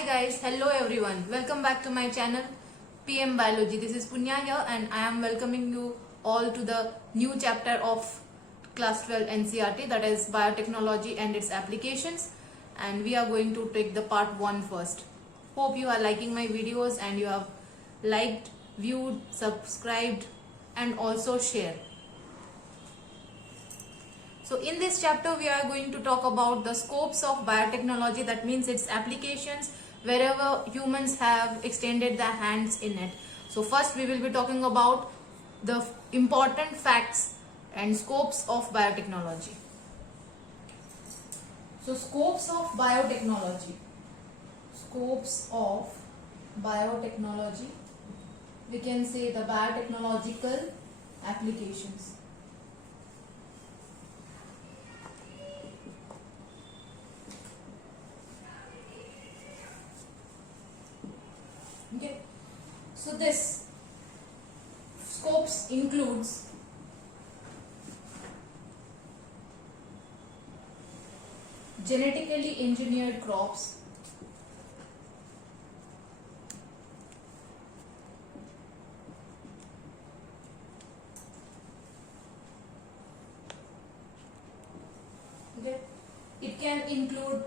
Hi guys, hello everyone. Welcome back to my channel PM Biology. This is Punya here and I am welcoming you all to the new chapter of class 12 NCERT, that is biotechnology and its applications, and we are going to take the part 1 first. Hope you are liking my videos and you have liked, viewed, subscribed and also share. So in this chapter we are going to talk about the scopes of biotechnology, that means its applications wherever humans have extended their hands in it. So first we will be talking about the important facts and scopes of biotechnology. So scopes of biotechnology. Scopes of biotechnology. We can say the biotechnological applications. Okay. So this scopes includes genetically engineered crops, okay. It can include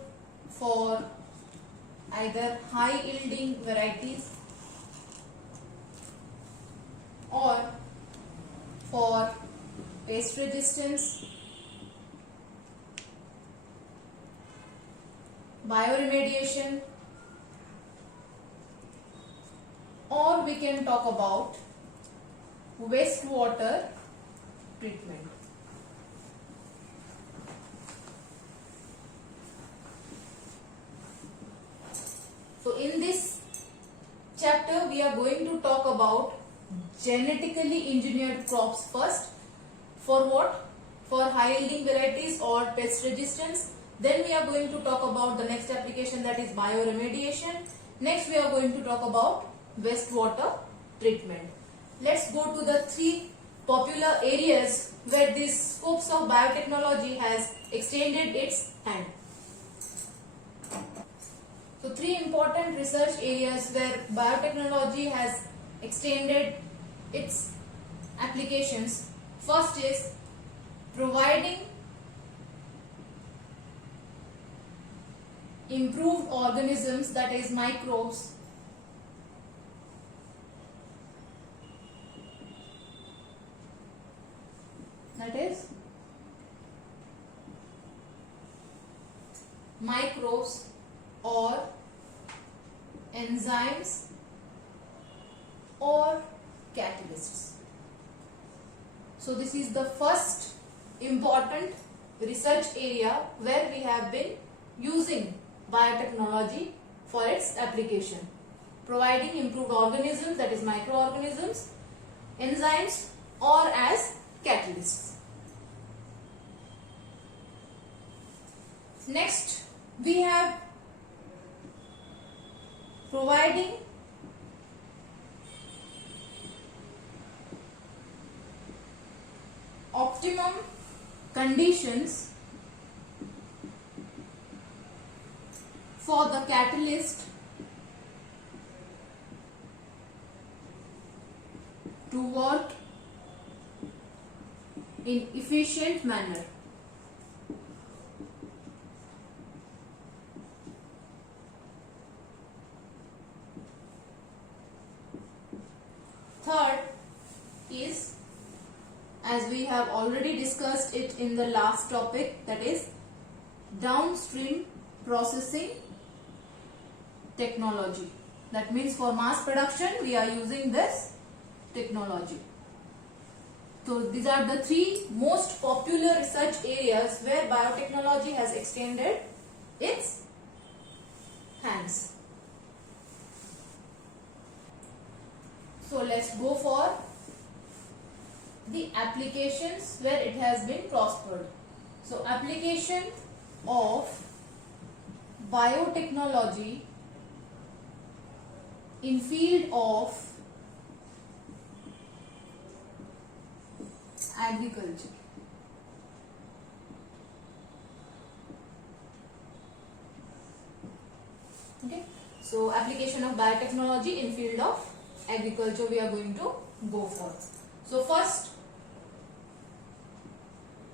for either high yielding varieties or for pest resistance, bioremediation, or we can talk about wastewater treatment. So in this chapter we are going to talk about genetically engineered crops first. For what? For high yielding varieties or pest resistance. Then we are going to talk about the next application, that is bioremediation. Next we are going to talk about wastewater treatment. Let's go to the three popular areas where this scopes of biotechnology has extended its hand. So three important research areas where biotechnology has extended its applications. First is providing improved organisms, that is microbes, or enzymes or catalysts. So this is the first important research area where we have been using biotechnology for its application. Providing improved organisms, that is microorganisms, enzymes or as catalysts. Next we have providing optimum conditions for the catalyst to work in efficient manner. Third is, as we have already discussed it in the last topic, that is downstream processing technology. That means for mass production we are using this technology. So these are the three most popular research areas where biotechnology has extended its hands. So let's go for the applications where it has been prospered. So application of biotechnology in field of agriculture. So application of biotechnology in field of agriculture we are going to go for. So first,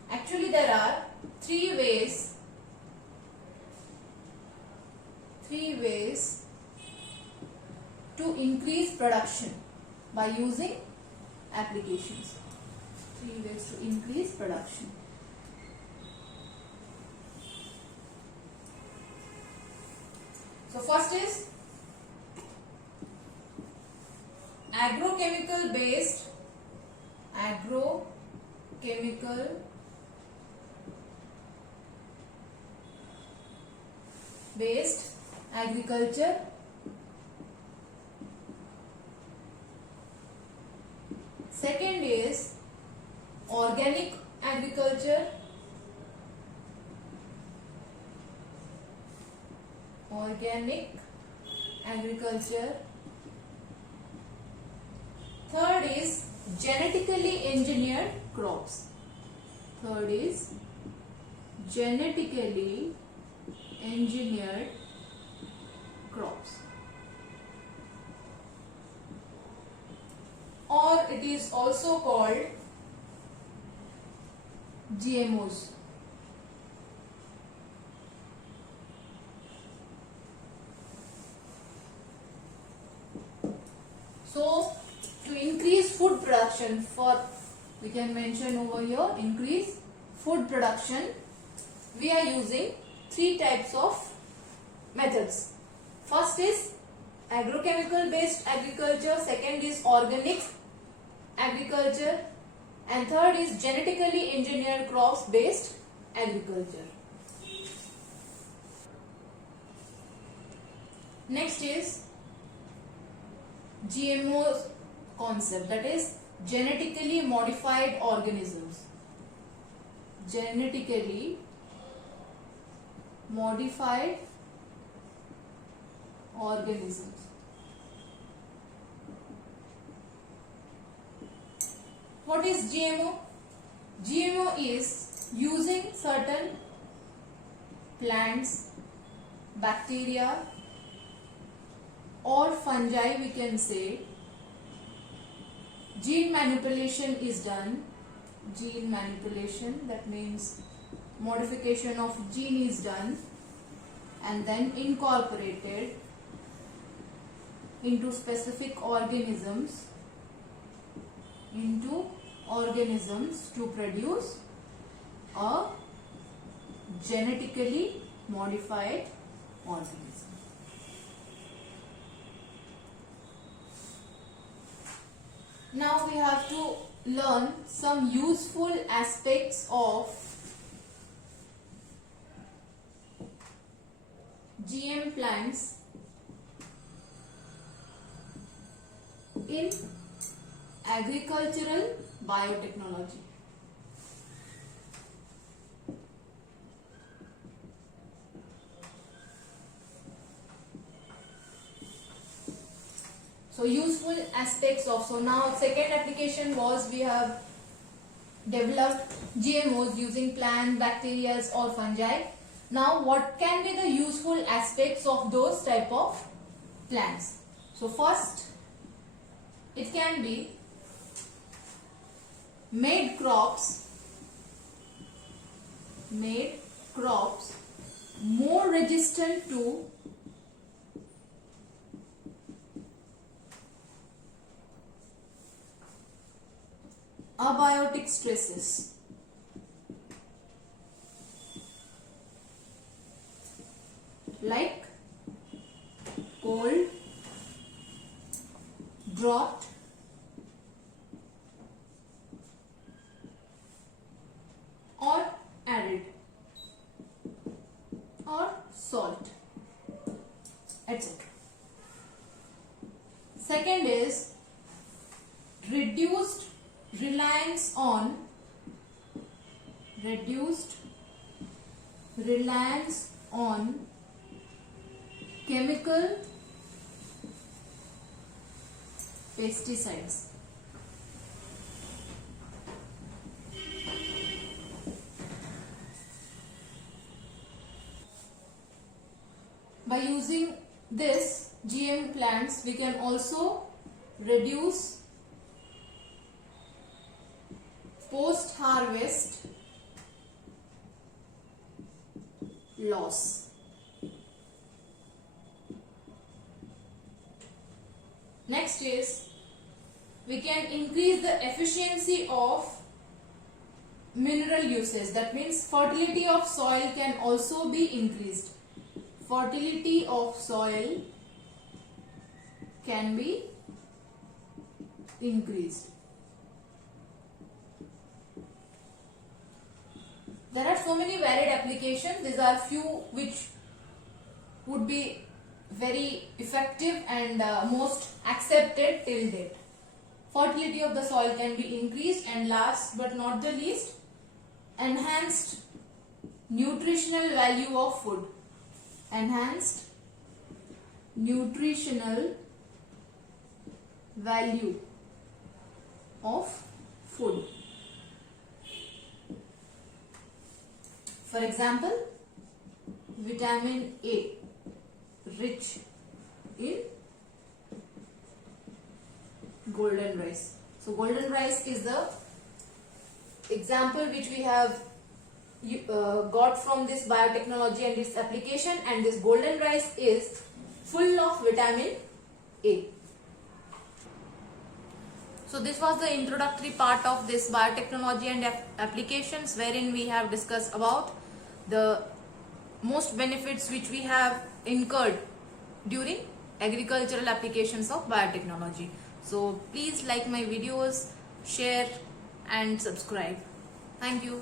actually there are three ways to increase production by using applications. Three ways to increase production. So first is agrochemical based agriculture. Second is organic agriculture. Third is genetically engineered crops. Or it is also called GMOs. So to increase food production, we can mention over here, increase food production, we are using three types of methods. First is agrochemical based agriculture, second is organic agriculture, and third is genetically engineered crops based agriculture. Next is GMO concept, that is genetically modified organisms. What is GMO? GMO is using certain plants, bacteria or fungi, we can say. Gene manipulation is done. That means modification of gene is done and then incorporated into specific organisms to produce a genetically modified organism. Now we have to learn some useful aspects of GM plants in agricultural biotechnology. So useful aspects of, so now second application was we have developed GMOs using plant, bacteria or fungi. Now what can be the useful aspects of those type of plants? So first, it can be made crops more resistant to abiotic stresses. Like cold, drought, or arid, or salt, etc. Second is reduced reliance on chemical pesticides. By using this, GM plants, we can also reduce post-harvest loss. Next is, we can increase the efficiency of mineral usage. That means fertility of soil can also be increased. Fertility of soil can be increased. There are so many varied applications. These are few which would be very effective and most accepted till date. Fertility of the soil can be increased, and last but not the least, enhanced nutritional value of food. Enhanced nutritional value of food. For example, vitamin A, rich in golden rice. So golden rice is the example which we have got from this biotechnology and its application, and this golden rice is full of vitamin A. So this was the introductory part of this biotechnology and applications, wherein we have discussed about the most benefits which we have incurred during agricultural applications of biotechnology. So please like my videos, share and subscribe. Thank you.